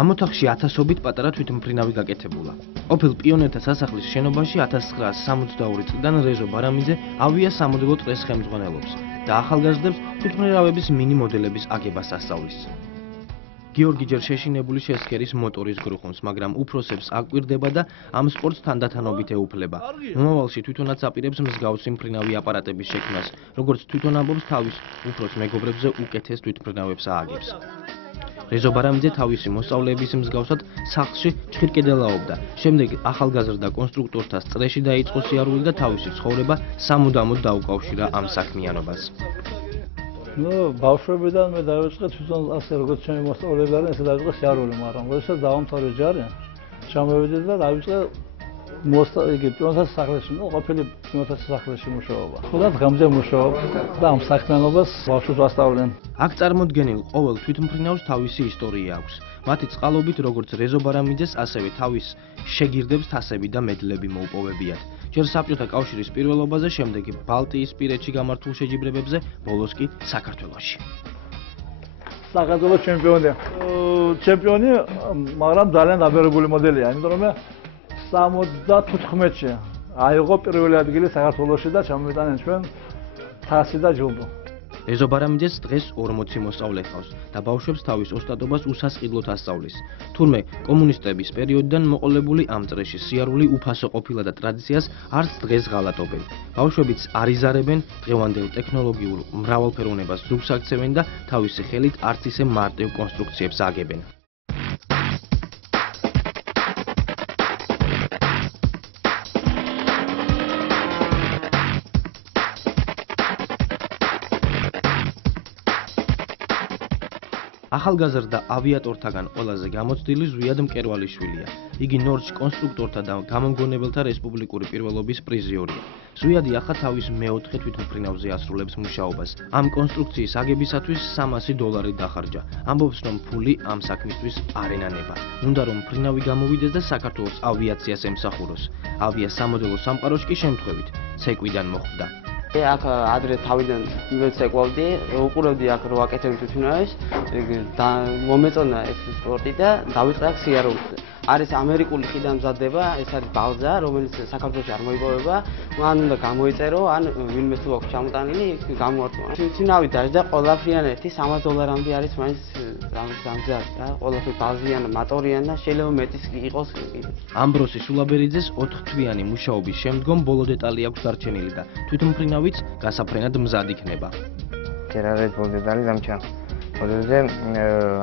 ამ ოთახში ათასობით პატარა თვითმფრინავი გაკეთებულა. ყოფილ პიონერთა სასახლის შენობაში 1962 წლიდან რეზო ბარამიძე ავიასამოდელო წრეს ხელმძღვანელობს და ახალგაზრდებს თვითმფრინავების მინი მოდელების აგებას ასწავლის. გიორგი ჯერ შეშინებული შესქერის მოტორის გრუხუნს, მაგრამ უფროსებს აკვირდება და ამ სპორტს თანდათანობით ეუფლება. მომავალში თვითონაც აპირებს მსგავსი მფრინავი აპარატების შექმნას, როგორც თვითონ ამბობს თავის უფროს მეგობრებზე უკეთეს თვითმფრინავებს ააგებს. რეზო ბარამიძე თავისი მოსწავლეების მსგავსად სახლში ჩხირკედელაობდა. შემდეგ ახალგაზრდა კონსტრუქტორთა წრეში დაიწყო სიარული და თავისი ცხოვრება სამუდამოდ დაუკავშირა ამ საქმიანობას. ბავშვობიდან მე დავიწყე თვითონ ასე როგორც ჩემი მოსწავლეები არიან, ესე დავიწყე სიარული, მაგრამ როდესაც დავამთავრე ჯარი, ჩამოვედი და დავიწყე პირველად სახლში, ყოფილი პირველად სახლში მუშაობა. ხუდად ღამზე მუშაობ და ამ საქმიანობას ბავშვებს ვასწავლენ. აქ წარმოდგენილ ყოველ თვითმფრინავს თავისი ისტორია აქვს. მათი წყალობით როგორც რეზო ბარამიძეს, ასევე თავის შეგირდებს თასები და მედლები მოუპოვებიათ. ჯერ საბჭოთა კავშირის პირველობაზე, შემდეგ ბალტიისპირეთში გამართულ შეჯიბრებებზე, ბოლოს კი საქართველოში. საქართველოს ჩემპიონია. ჩემპიონი, მაგრამ ძალიან დაბერებული მოდელია, იმიტომ რომ 74-ში აიღო პირველი ადგილი საქართველოში და ჩამოვიტანენ ჩვენ თასი და ჯილდო. რეზო ბარამიძეს დღეს 40 მოსწავლე ჰყავს და ბავშვებს თავის ოსტატობას უსასყიდლოდ ასწავლის. თურმე კომუნისტების პერიოდიდან მოყოლებული ამ წრეში სიარული უფასო ყოფილა და ტრადიციას არც დღეს ღალატობენ. ბავშვებიც არიზარებენ დღევანდელ ტექნოლოგიურ მრავალფეროვნებას ზუგს აქცევენ და თავისი ხელით არც ისე მარტივ კონსტრუქციებს აგებენ. ახალგაზრდა ავიატორთაგან ყველაზე გამოცდილი ზვიად მკერვალიშვილია. იგი ნორჩ კონსტრუქტორთა და გამომგონებელთა რესპუბლიკური პირველობის პრიზიორია. ზვიადი ახლა თავის მეოთხე თვითმფრინავზე ასრულებს მუშაობას. ამ კონსტრუქციის აგებისათვის $300 დახარჯა. ამბობს, რომ ფული ამ საქმისთვის არ ენანება. უნდა რომ მფრინავი გამოვიდეს და საქართველოს ავიაციას ემსახუროს. ავიასამოდელო სამყაროში კი შემთხვევით ცეკვიდან მოხვდა. აქ ადრე თავიდან ვეცეკვავდი, უყურებდი აქ რო აკეთებდი თვითმფრინავს, მომეწონა ეს სპორტი და დავიწყე აქ სიარულს. არის ამერიკული ხიდან მზადდება, ეს არის ბალზა, რომელიც საქართველოში არ მოიპოვება. მან უნდა გამოიწერო, ან ვინმე თუ აქვს ჩამოტანილი, გამოართვა. თვითმფრინავი დაიწყე ყველაფრიან ერთი $300-მდე არის მაინც დამზადდა რა, ყველაფერი ბალზიან, მატორიან და შეიძლება მეტის იყოს. ამბროსი სულაბერიძეს 4 თვიანი მუშაობის შემდგომ ბოლო დეტალი აქვს დარჩენილი და თვითმფრინავიც გასაფრენად მზად იქნება. ჯერ არ არის ბოლო დეტალი დამჭა. მოდელზე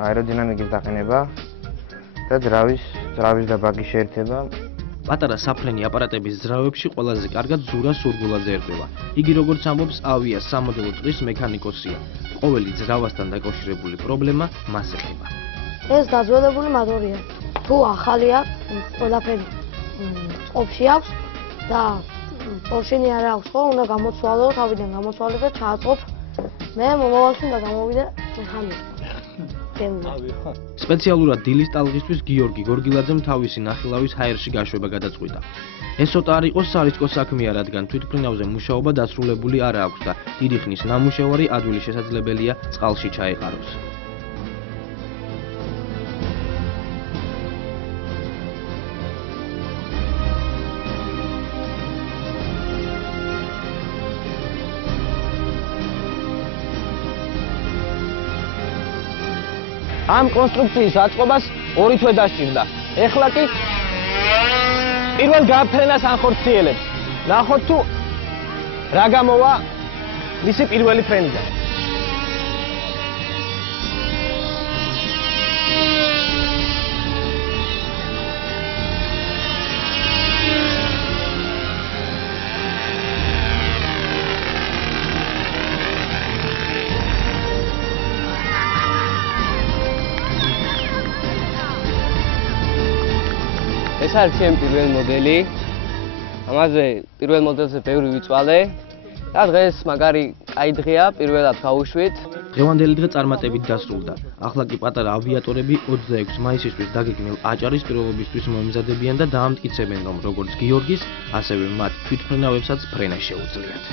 აეროდინამიკის დაყენება და ძრავის და ბაგის შეერთება. პატარა საფრენი აპარატების ძრავებში ყველაზე კარგად ზურა სურგულაძე ერკვევა. იგი როგორც ამბობს, ავიას სამოდელო წრის მექანიკოსია. ყოველი ძრავასთან დაკავშირებული პრობლემა მას ეხება. ეს დაძველებული მატორია. თუ ახალი აქვს, ყველაფერი ყოფში აქვს და პორშენი არ აქვს, ხო, უნდა გამოცვალო, თავიდან გამოცვალე და ჩააწყობ. მე მომავალში უნდა გამოვიდე მექანიკა. სპეციალურად დილის ტალღისთვის გიორგი გორგილაძემ თავისი ნახილავის ჰაერში გაშვება გადაწყვიტა. ეს ცოტა არ იყოს სარისკო საქმეა, რადგან თვითმფრინავზე მუშაობა დასრულებული არ აქვს და დიდი ხნის ნამუშევარი ადვილი შესაძლებელია წყალში ჩაეყაროს. ამ კონსტრუქციის აწყობას 2 თვე დასჭირდა. ეხლა კი პირველ გაფრენას ანხორციელებს. ნახოთ თუ რა გამოვა მისი პირველი ფრენიდან. ეს არის ჩემი პირველი მოდელი. ამაზე პირველ მოდელზე ბევრი ვიწვალე და დღეს მაგარი კაი დღეა, პირველად გავუშვით. დღევანდელი დღე წარმატებით დასრულდა. ახლა კი პატარა ავიატორები 26 მაისისთვის დაგეგმილ აჭარის პირველობისთვის მოემზადებიან და დაამტკიცებენ, რომ როგორც გიორგის, ასევე მათ თვითმფრინავებსაც ფრენა შეუძლიათ.